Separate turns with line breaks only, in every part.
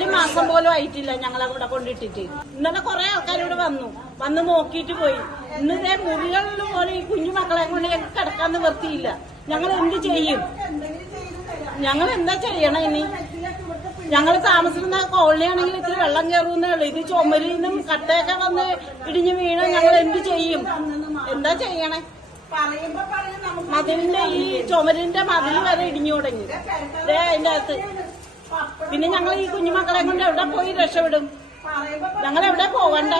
നാല് മാസം പോലും ആയിട്ടില്ല ഞങ്ങളെ ഇവിടെ കൊണ്ടിട്ടിട്ട്. ഇന്നലെ കുറെ ആൾക്കാർ ഇവിടെ വന്നു. വന്ന് നോക്കിയിട്ട് പോയി. ഇന്ന് ഇതേ മുറികളിൽ പോലെ ഈ കുഞ്ഞു മക്കളെ കൊണ്ട് ഞങ്ങൾക്ക് കിടക്കാൻ നിവർത്തിയില്ല ഞങ്ങൾ എന്ത് ചെയ്യും? ഞങ്ങൾ എന്താ ചെയ്യണം ഇനി? ഞങ്ങൾ താമസിക്കുന്ന കോളനി ആണെങ്കിൽ ഇത്തിരി വെള്ളം കയറുന്നേ ഉള്ളൂ. ഇത് നിന്നും കട്ടയൊക്കെ വന്ന് ഇടിഞ്ഞു വീണ ഞങ്ങൾ എന്ത് ചെയ്യും? എന്താ ചെയ്യണേ? മതിലിന്റെ ഈ ചുമരിന്റെ മതിൽ വരെ ഇടിഞ്ഞു തുടങ്ങി. അതിന്റെ അകത്ത്. പിന്നെ ഞങ്ങൾ ഈ കുഞ്ഞുമക്കളെ കൊണ്ട് എവിടെ പോയി രക്ഷപ്പെടും? ഞങ്ങൾ എവിടെ പോകണ്ട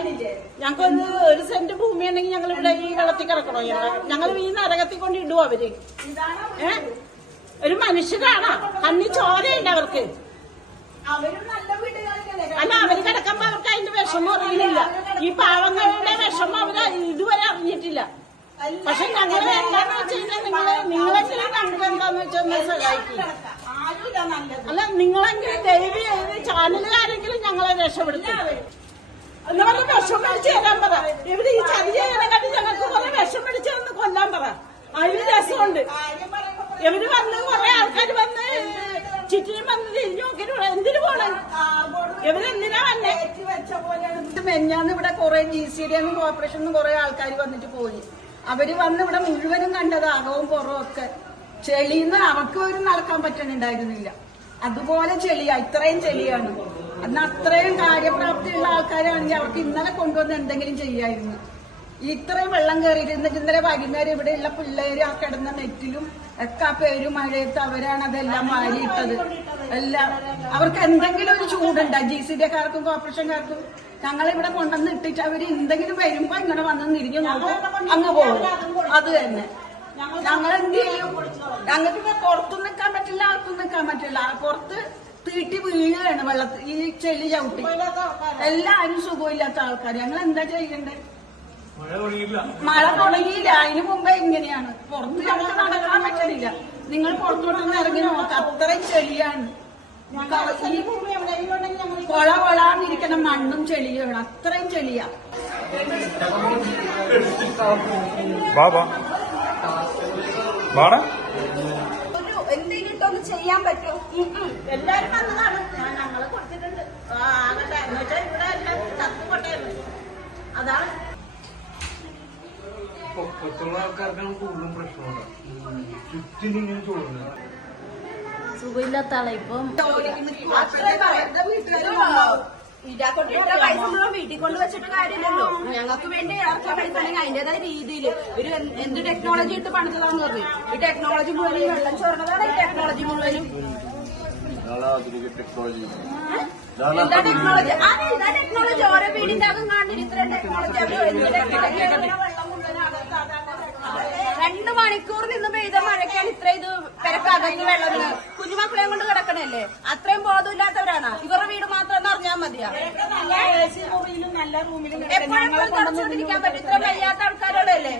ഞങ്ങൾക്ക് ഒരു ഒരു സെന്റ് ഭൂമി ഉണ്ടെങ്കിൽ ഞങ്ങൾ ഇവിടെ ഈ വെള്ളത്തിൽ കിടക്കണോ? ഞങ്ങൾ ഈ നരകത്തിൽ കൊണ്ട് ഇടുവോ അവർ? ഒരു മനുഷ്യരാണോ? കണ്ണി ചോരയില്ല അവർക്ക്. അല്ല അവർ കിടക്കുമ്പോ അവർക്ക് അതിന്റെ വിഷമം അറിയില്ല. ഈ പാവങ്ങളുടെ വിഷമം അവർ ഇതുവരെ അറിഞ്ഞിട്ടില്ല. പക്ഷെ ഞങ്ങൾ എന്താന്ന് വെച്ച് കഴിഞ്ഞാൽ നിങ്ങളെ നിങ്ങളെങ്കിലും നമുക്ക് എന്താന്ന് വെച്ചാൽ സഹായിക്കും. അല്ല നിങ്ങളെങ്കിലും ദൈവം ചെയ്ത് ചാനലുകാരെങ്കിലും ഞങ്ങളെ രക്ഷപ്പെടുത്തും. എന്ന് പറഞ്ഞ വിഷം പിടിച്ച് തരാൻ പറ. ഇവിടെ ഈ ചതി ചെയ്യാനെക്കാട്ടി ഞങ്ങൾക്ക് കുറെ വിഷം പിടിച്ച് തന്ന് കൊല്ലാൻ പറ. അതിന് രസമുണ്ട്. ഇവർ വന്ന് കുറെ ആൾക്കാർ വന്ന് ചുറ്റിനും വന്ന് തിരിഞ്ഞു നോക്കിട്ട് എന്തിനു പോണ്? ഇവരെന്തിനാ വന്നേ? മെഞ്ഞാന്ന് ഇവിടെ കുറെ ജി സി ഡി എന്നും കോർപ്പറേഷൻ കുറെ ആൾക്കാർ വന്നിട്ട് പോയി. അവർ വന്ന് ഇവിടെ മുഴുവനും കണ്ടത് അകവും പുറവും ഒക്കെ. ചെളിന്ന് അവർക്ക് ഒരു നടക്കാൻ പറ്റണുണ്ടായിരുന്നില്ല അതുപോലെ ചെളിയാ ഇത്രയും ചെളിയാണ്. അന്ന് അത്രയും കാര്യപ്രാപ്തിയുള്ള ആൾക്കാരാണെങ്കിൽ അവർക്ക് ഇന്നലെ കൊണ്ടുവന്ന് എന്തെങ്കിലും ചെയ്യായിരുന്നു. ഇത്രയും വെള്ളം കയറിയിരുന്നിട്ട് ഇന്നലെ വൈകുന്നേരം ഇവിടെയുള്ള പിള്ളേര് ആ കിടന്ന നെറ്റിലും ഒക്കെ ആ പേര് മഴയത്ത് അവരാണ് അതെല്ലാം മാറിയിട്ടത് എല്ലാം അവർക്ക് എന്തെങ്കിലും ഒരു ചൂടുണ്ടാ ജി സി ഡിക്കാർക്കും കോർപ്പറേഷൻകാർക്കും. ഞങ്ങളിവിടെ കൊണ്ടുവന്ന് ഇട്ടിട്ട് അവർ എന്തെങ്കിലും വരുമ്പോ ഇങ്ങനെ വന്ന് തിരിഞ്ഞു നോക്കും. അങ്ങ് പോകും. അത് തന്നെ. ഞങ്ങൾ എന്ത് ചെയ്യും? ഞങ്ങൾക്ക് ഇപ്പൊ പുറത്തു നിൽക്കാൻ പറ്റില്ല ആർക്കും നിൽക്കാൻ പറ്റില്ല. പുറത്ത് തീട്ടി വീഴുകയാണ് വെള്ളത്തിൽ ഈ ചെളി ചവിട്ടി. എല്ലാരും സുഖമില്ലാത്ത ആൾക്കാർ ഞങ്ങൾ എന്താ ചെയ്യണ്ടേ?
മഴ തുടങ്ങിയില്ല.
അതിന് മുമ്പേ ഇങ്ങനെയാണ്. പുറത്ത് ഞങ്ങൾക്ക് നടക്കാൻ പറ്റില്ല നിങ്ങൾ പുറത്തോട്ടൊന്ന് ഇറങ്ങി നോക്കാം. അത്രയും ചെളിയാണ്. ഈ കൊള കൊളാന്നിരിക്കുന്ന മണ്ണും ചെളിയാണ്. അത്രയും ചെളിയാ.
വാടാ.
ചെയ്യാൻ പറ്റുമോ?
എല്ലാരും വന്നതാണ്. ഞാൻ ഞങ്ങൾ കൊടുത്തിട്ടുണ്ട്. ആ, ആകട്ടെ. എന്ന് വെച്ചാൽ ഇവിടെ എല്ലാം ചത്തുപൊട്ടേന്ന് അതാണ്.
പൊക്കത്തുള്ള ആൾക്കാർക്കാണ് കൂടുതലും പ്രശ്നമുണ്ട്. ചുറ്റിനും ഇങ്ങനെ ചോറുന്നത്
സുഖമില്ലാത്ത ആളെ ഇപ്പം.
ഇതാക്കൊണ്ടിട്ട പൈസ മുഴുവൻ വീട്ടിൽ കൊണ്ട് വെച്ചിട്ട് കാര്യമില്ലല്ലോ. ഞങ്ങൾക്ക് വേണ്ടി ഇറക്കിയ പൈസ ആണെങ്കിൽ അതിന്റേതായ രീതിയിൽ ഒരു എന്ത് ടെക്നോളജി ഇട്ട് പണിതതാന്ന് പറഞ്ഞു. ഈ ടെക്നോളജി മുഴുവൻ ഈ വെള്ളം ചോർന്നതാണ് ഈ ടെക്നോളജി മുഴുവനും. എന്താ ടെക്നോളജി ആ എന്താ ടെക്നോളജി ഓരോ വീടിന്റെ അകം കാണുന്നില്ല ഇത്രയും ടെക്നോളജി ടെക്നോളജി രണ്ട് മണിക്കൂർ നിന്ന് പെയ്ത മഴയ്ക്കാണ് ഇത്ര ഇത് പെരക്കകത്ത് വെള്ളം വീണ്. കുഞ്ഞുമക്കളെയും കൊണ്ട് കിടക്കണല്ലേ? അത്രയും ബോധമില്ലാത്തവരാണ്? ഇവരുടെ വീട് മാത്രം അറിഞ്ഞാൽ മതിയാ? എപ്പോഴെപ്പോഴും വയ്യാത്ത ആൾക്കാരുള്ളതല്ലേ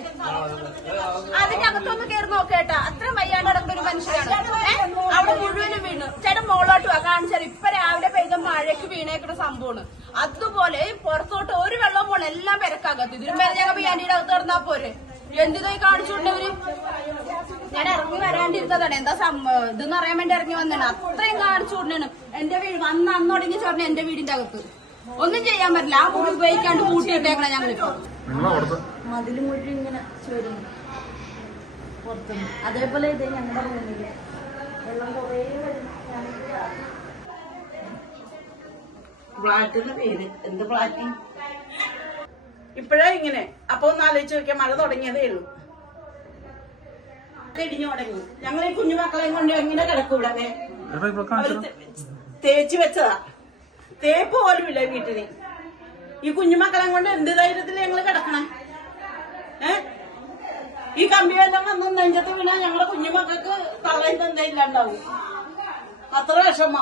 അതിനകത്തൊന്ന് കയറി നോക്കേട്ടാ അത്രയും വയ്യാണ്ട് കിടക്കുന്ന ഒരു മനുഷ്യരാണ് അവിടെ മുഴുവനും വീണു. ചേട്ടൻ മോളോട്ട് വാ. കാണിച്ചാൽ ഇപ്പൊ രാവിലെ പെയ്ത മഴയ്ക്ക് വീണേക്കുന്ന സംഭവമാണ്. അതുപോലെ പുറത്തോട്ട് ഒരു വെള്ളം പോണ എല്ലാം പെരക്കകത്ത്. ഇതിലും പേരെ ബിയാനിയുടെ അകത്ത് കിടന്നാ പോരെ? എന്തിനായി കാണിച്ചോണ്ടവര് ഞാൻ ഇറങ്ങി വരാണ്ടിരുന്നതാണ്. എന്താ സംഭവം ഇതെന്ന് അറിയാൻ വേണ്ടി ഇറങ്ങി വന്നാണ് അത്രയും കാണിച്ചു കൊണ്ടാണ് എന്റെ വീട് വന്ന് അന്ന് തുടങ്ങി ചൊറിഞ്ഞ എന്റെ വീടിന്റെ അകത്ത്. ഒന്നും ചെയ്യാൻ പറ്റില്ല. ആ മുറി ഉപയോഗിക്കാണ്ട് കൂട്ടിയിട്ടേക്കണ ഞങ്ങളിപ്പോ
മതിൽ മുഴുവൻ ഇങ്ങനെ ചോരും. പുറത്തുനിന്ന്. അതേപോലെ ഇത് ഞങ്ങളുടെ റൂമിൽ. വെള്ളം കുറേ
ഫ്ലാറ്റിന്റെ പേര്. എന്ത് ഫ്ലാറ്റ്? ഇപ്പോഴാ ഇങ്ങനെ. അപ്പൊ ഒന്ന് ആലോചിച്ച് നോക്കിയാൽ മഴ തുടങ്ങിയതേ ഉള്ളൂ. ഇടിഞ്ഞു തുടങ്ങി. ഞങ്ങൾ ഈ കുഞ്ഞു മക്കളെയും കൊണ്ട് എങ്ങനെ കിടക്കൂടെ അവർ തേ- തേച്ച് വെച്ചതാ. തേപ്പ് പോലും ഇല്ല വീട്ടിന് ഈ കുഞ്ഞുമക്കളെ കൊണ്ട് എന്ത് ധൈര്യത്തിൽ ഞങ്ങൾ കിടക്കണേ? ഏ? ഈ കമ്പിയെല്ലാം വന്ന് നെഞ്ചത്ത് വീണാ ഞങ്ങളെ കുഞ്ഞുമക്കൾക്ക് തളയുന്ന എന്താ ഇല്ലാണ്ടാവും? അത്ര വിഷമ.